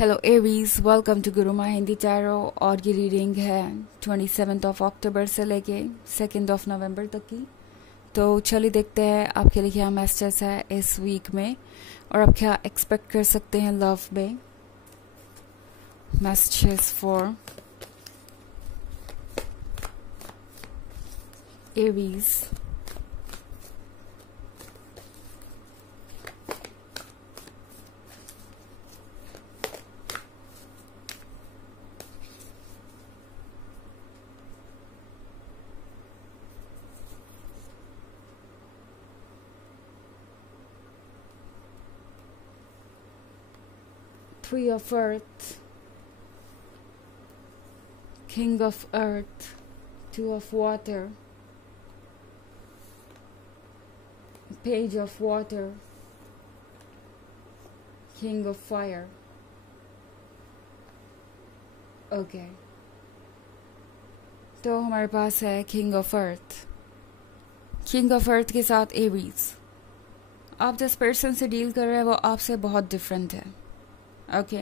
Hello Aries, welcome to गुरु माँ Hindi tarot. और ये रीडिंग है 27 अक्टूबर से लेके 2 नवंबर तक की। तो चलिए देखते हैं आपके लिए क्या मैसेजेस है इस वीक में और आप क्या एक्सपेक्ट कर सकते हैं लव में। Messages for Aries. Three of Earth, King of Earth, Two of Water, Page of Water, King of Fire. Okay तो हमारे पास है king of earth. King of earth के साथ एरीज। आप जिस पर्सन से डील कर रहे हैं वो आपसे बहुत डिफरेंट है। ओके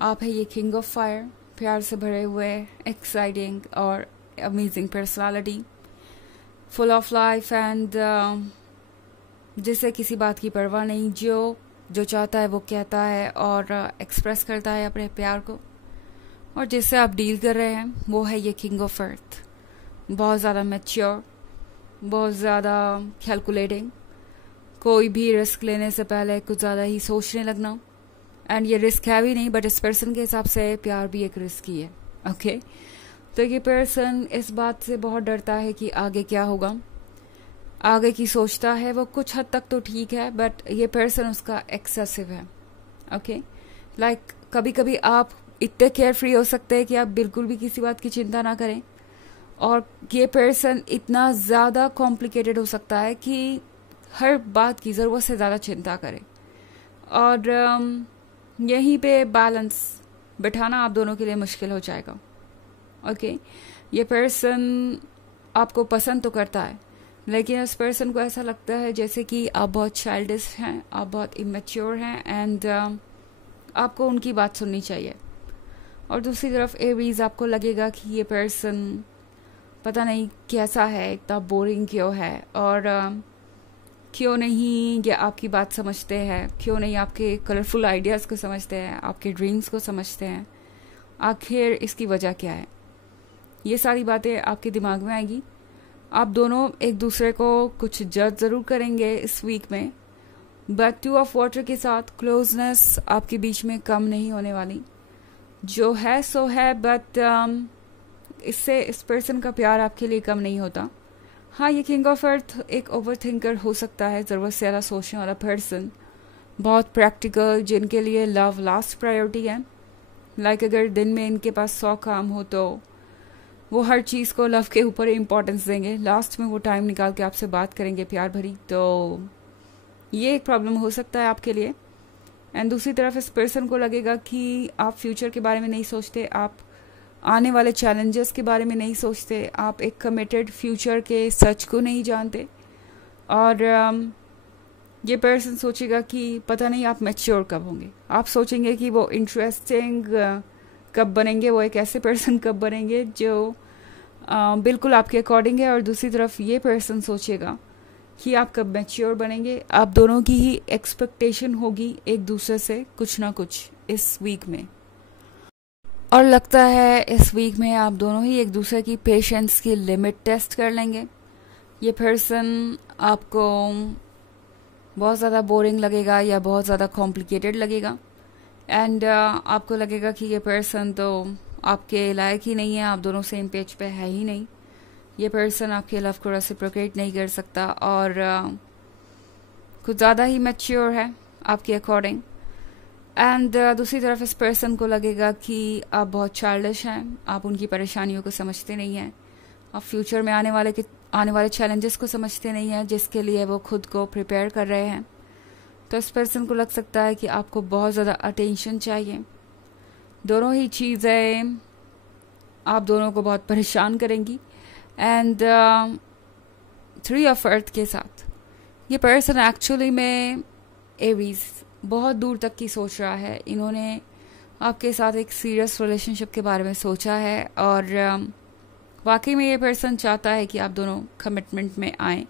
आप है ये किंग ऑफ फायर, प्यार से भरे हुए, एक्साइटिंग और amazing personality, full of life and जिसे किसी बात की परवाह नहीं, जो चाहता है वो कहता है और एक्सप्रेस करता है अपने प्यार को। और जिससे आप डील कर रहे हैं वो है ये किंग ऑफ अर्थ। बहुत ज़्यादा मैच्योर, बहुत ज़्यादा कैलकुलेटिंग, कोई भी रिस्क लेने से पहले कुछ ज़्यादा ही सोचने लगना। एंड ये रिस्क है भी नहीं, बट इस पर्सन के हिसाब से प्यार भी एक रिस्क ही है। ओके तो ये पर्सन इस बात से बहुत डरता है कि आगे क्या होगा, आगे की सोचता है। वो कुछ हद तक तो ठीक है, बट ये पर्सन उसका एक्सेसिव है। ओके लाइक कभी कभी आप इतने केयर फ्री हो सकते हैं कि आप बिल्कुल भी किसी बात की चिंता ना करें, और ये पर्सन इतना ज़्यादा कॉम्प्लिकेटेड हो सकता है कि हर बात की ज़रूरत से ज़्यादा चिंता करे। और यहीं पे बैलेंस बिठाना आप दोनों के लिए मुश्किल हो जाएगा। ओके ये पर्सन आपको पसंद तो करता है, लेकिन इस पर्सन को ऐसा लगता है जैसे कि आप बहुत चाइल्डिश हैं, आप बहुत इमेच्योर हैं एंड आपको उनकी बात सुननी चाहिए। और दूसरी तरफ एरीज, आपको लगेगा कि ये पर्सन पता नहीं कैसा है, इतना बोरिंग क्यों है, और क्यों नहीं ये आपकी बात समझते हैं, क्यों नहीं आपके कलरफुल आइडियाज़ को समझते हैं, आपके ड्रीम्स को समझते हैं, आखिर इसकी वजह क्या है। ये सारी बातें आपके दिमाग में आएगी। आप दोनों एक दूसरे को कुछ जज ज़रूर करेंगे इस वीक में, बट टू ऑफ वाटर के साथ क्लोजनेस आपके बीच में कम नहीं होने वाली। जो है सो है, बट इससे इस पर्सन का प्यार आपके लिए कम नहीं होता। हाँ ये किंग ऑफ अर्थ एक ओवर थिंकर हो सकता है, ज़रूरत से ज़्यादा सोचने वाला पर्सन, बहुत प्रैक्टिकल, जिनके लिए लव लास्ट प्रायोरिटी है। लाइक अगर दिन में इनके पास 100 काम हो तो वो हर चीज़ को लव के ऊपर इम्पोर्टेंस देंगे, लास्ट में वो टाइम निकाल के आपसे बात करेंगे प्यार भरी। तो ये एक प्रॉब्लम हो सकता है आपके लिए। एंड दूसरी तरफ इस पर्सन को लगेगा कि आप फ्यूचर के बारे में नहीं सोचते, आप आने वाले चैलेंजेस के बारे में नहीं सोचते, आप एक कमिटेड फ्यूचर के सच को नहीं जानते। और ये पर्सन सोचेगा कि पता नहीं आप मैच्योर कब होंगे। आप सोचेंगे कि वो इंटरेस्टिंग कब बनेंगे, वो एक ऐसे पर्सन कब बनेंगे जो बिल्कुल आपके अकॉर्डिंग है। और दूसरी तरफ ये पर्सन सोचेगा कि आप कब मैच्योर बनेंगे। आप दोनों की ही एक्सपेक्टेशन होगी एक दूसरे से कुछ ना कुछ इस वीक में। और लगता है इस वीक में आप दोनों ही एक दूसरे की पेशेंस की लिमिट टेस्ट कर लेंगे। ये पर्सन आपको बहुत ज़्यादा बोरिंग लगेगा या बहुत ज़्यादा कॉम्प्लिकेटेड लगेगा, एंड आपको लगेगा कि ये पर्सन तो आपके लायक ही नहीं है, आप दोनों सेम पेज पे है ही नहीं। ये पर्सन आपके लव को रेसिप्रोकेट नहीं कर सकता और कुछ ज़्यादा ही मैच्योर है आपके अकॉर्डिंग। एंड दूसरी तरफ इस पर्सन को लगेगा कि आप बहुत चाइल्डिश हैं, आप उनकी परेशानियों को समझते नहीं हैं, आप फ्यूचर में आने वाले चैलेंजेस को समझते नहीं हैं जिसके लिए वो खुद को प्रिपेयर कर रहे हैं। तो इस पर्सन को लग सकता है कि आपको बहुत ज़्यादा अटेंशन चाहिए। दोनों ही चीज़ें आप दोनों को बहुत परेशान करेंगी। एंड 3 ऑफ अर्थ के साथ ये पर्सन एक्चुअली में एरीज बहुत दूर तक की सोच रहा है। इन्होंने आपके साथ एक सीरियस रिलेशनशिप के बारे में सोचा है और वाकई में ये पर्सन चाहता है कि आप दोनों कमिटमेंट में आएं।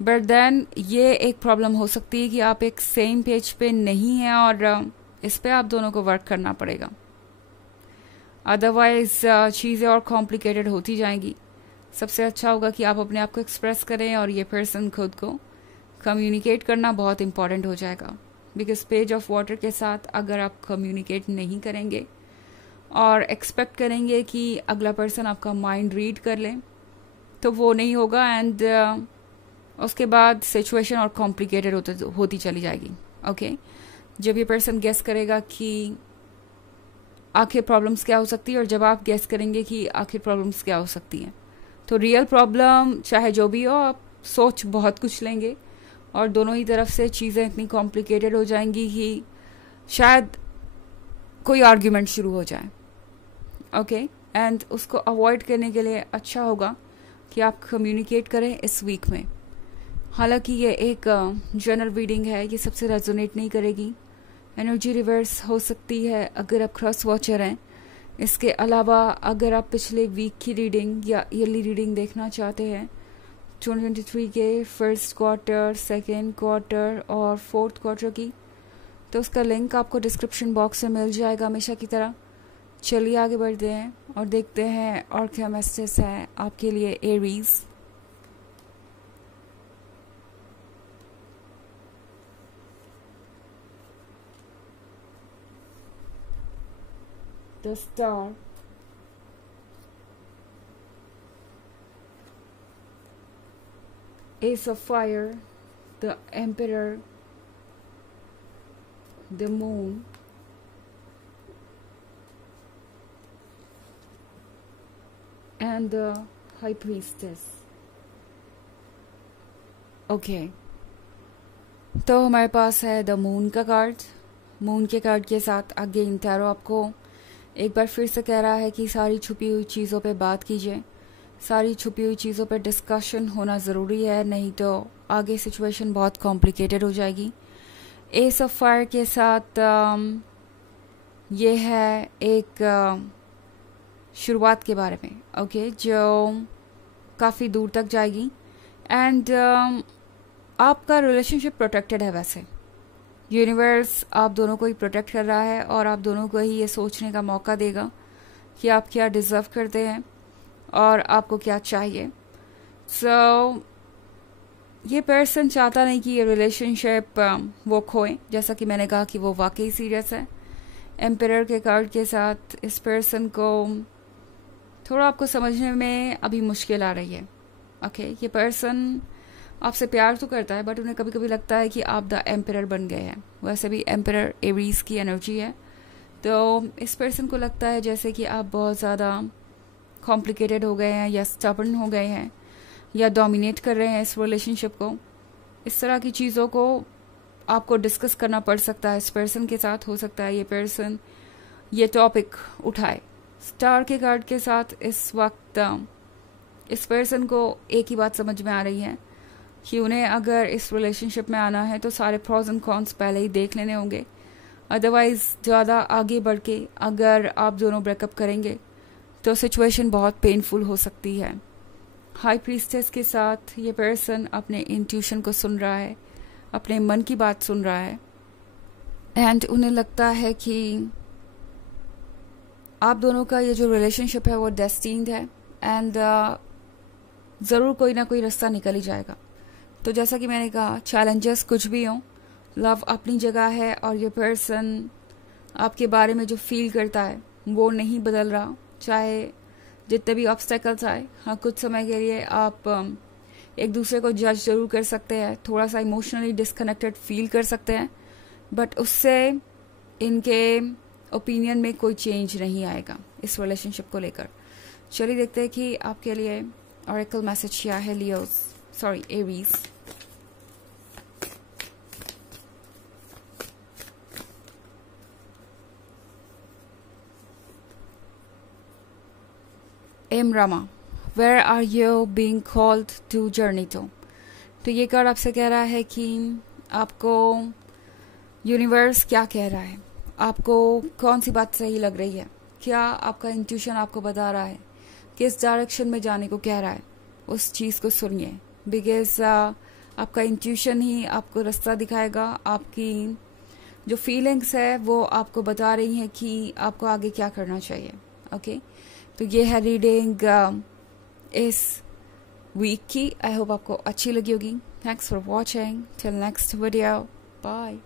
बट देन ये एक प्रॉब्लम हो सकती है कि आप एक सेम पेज पे नहीं हैं और इस पे आप दोनों को वर्क करना पड़ेगा, अदरवाइज चीज़ें और कॉम्प्लिकेटेड होती जाएंगी। सबसे अच्छा होगा कि आप अपने आप को एक्सप्रेस करें और ये पर्सन खुद को कम्युनिकेट करना बहुत इंपॉर्टेंट हो जाएगा। बिकॉज पेज ऑफ वाटर के साथ अगर आप कम्युनिकेट नहीं करेंगे और एक्सपेक्ट करेंगे कि अगला पर्सन आपका माइंड रीड कर ले तो वो नहीं होगा एंड उसके बाद सिचुएशन और कॉम्प्लिकेटेड होती चली जाएगी। ओके जब ये पर्सन गेस करेगा कि आखिर प्रॉब्लम्स क्या हो सकती है और जब आप गेस करेंगे कि आखिर प्रॉब्लम्स क्या हो सकती हैं तो रियल प्रॉब्लम चाहे जो भी हो आप सोच बहुत कुछ लेंगे और दोनों ही तरफ से चीज़ें इतनी कॉम्प्लिकेटेड हो जाएंगी कि शायद कोई आर्ग्यूमेंट शुरू हो जाए। ओके एंड उसको अवॉइड करने के लिए अच्छा होगा कि आप कम्युनिकेट करें इस वीक में। हालांकि ये एक जनरल रीडिंग है, ये सबसे रेजोनेट नहीं करेगी, एनर्जी रिवर्स हो सकती है अगर आप क्रॉस वॉचर हैं। इसके अलावा अगर आप पिछले वीक की रीडिंग या ईयरली रीडिंग देखना चाहते हैं 2023 के फर्स्ट क्वार्टर, सेकेंड क्वार्टर और फोर्थ क्वार्टर की, तो उसका लिंक आपको डिस्क्रिप्शन बॉक्स में मिल जाएगा हमेशा की तरह। चलिए आगे बढ़ते हैं और देखते हैं और क्या मैसेज है आपके लिए Aries. The Star, Ace of Fire, the Emperor, the Moon, and the High Priestess. Okay, तो हमारे पास है द मून का कार्ड। मून के कार्ड के साथ अगेन टैरो आपको एक बार फिर से कह रहा है कि सारी छुपी हुई चीज़ों पे बात कीजिए, सारी छुपी हुई चीज़ों पे डिस्कशन होना ज़रूरी है, नहीं तो आगे सिचुएशन बहुत कॉम्प्लिकेटेड हो जाएगी। एस ऑफ फायर के साथ ये है एक शुरुआत के बारे में, ओके, जो काफ़ी दूर तक जाएगी एंड आपका रिलेशनशिप प्रोटेक्टेड है। वैसे यूनिवर्स आप दोनों को ही प्रोटेक्ट कर रहा है और आप दोनों को ही ये सोचने का मौका देगा कि आप क्या डिज़र्व करते हैं और आपको क्या चाहिए। सो ये पर्सन चाहता नहीं कि ये रिलेशनशिप वो खोए, जैसा कि मैंने कहा कि वो वाकई सीरियस है। एम्परर के कार्ड के साथ इस पर्सन को थोड़ा आपको समझने में अभी मुश्किल आ रही है। ओके ये पर्सन आपसे प्यार तो करता है बट उन्हें कभी कभी लगता है कि आप द एम्परर बन गए हैं। वैसे भी एम्परर एरीज की एनर्जी है, तो इस पर्सन को लगता है जैसे कि आप बहुत ज़्यादा कॉम्प्लिकेटेड हो गए हैं या स्टबर्न हो गए हैं या डोमिनेट कर रहे हैं इस रिलेशनशिप को। इस तरह की चीज़ों को आपको डिस्कस करना पड़ सकता है इस पर्सन के साथ। हो सकता है ये पर्सन ये टॉपिक उठाए। स्टार के कार्ड के साथ इस वक्त इस पर्सन को एक ही बात समझ में आ रही है कि उन्हें अगर इस रिलेशनशिप में आना है तो सारे प्रॉज एंड कॉन्स पहले ही देख लेने होंगे, अदरवाइज ज़्यादा आगे बढ़ के अगर आप दोनों ब्रेकअप करेंगे तो सिचुएशन बहुत पेनफुल हो सकती है। हाई प्रीस्टेस के साथ ये पर्सन अपने इंट्यूशन को सुन रहा है, अपने मन की बात सुन रहा है एंड उन्हें लगता है कि आप दोनों का ये जो रिलेशनशिप है वो डेस्टिन्ड है एंड ज़रूर कोई ना कोई रास्ता निकल ही जाएगा। तो जैसा कि मैंने कहा चैलेंजेस कुछ भी हों, लव अपनी जगह है और ये पर्सन आपके बारे में जो फील करता है वो नहीं बदल रहा, चाहे जितने भी ऑब्स्टेकल्स आए। हाँ कुछ समय के लिए आप एक दूसरे को जज जरूर कर सकते हैं, थोड़ा सा इमोशनली डिस्कनेक्टेड फील कर सकते हैं, बट उससे इनके ओपिनियन में कोई चेंज नहीं आएगा इस रिलेशनशिप को लेकर। चलिए देखते हैं कि आपके लिए ऑरेकल मैसेज क्या है एरीज। एम Rama, where are you being called to journey to. तो ये कार्ड आपसे कह रहा है कि आपको यूनिवर्स क्या कह रहा है आपको कौन सी बात सही लग रही है, क्या आपका इंट्यूशन आपको बता रहा है, किस डायरेक्शन में जाने को कह रहा है, उस चीज़ को सुनिए। बिकॉज आपका इंट्यूशन ही आपको रास्ता दिखाएगा। आपकी जो फीलिंग्स है वो आपको बता रही हैं कि आपको आगे क्या करना चाहिए। ओके, तो ये है रीडिंग इस वीक की। आई होप आपको अच्छी लगी होगी। Thanks for watching. Till next video, bye.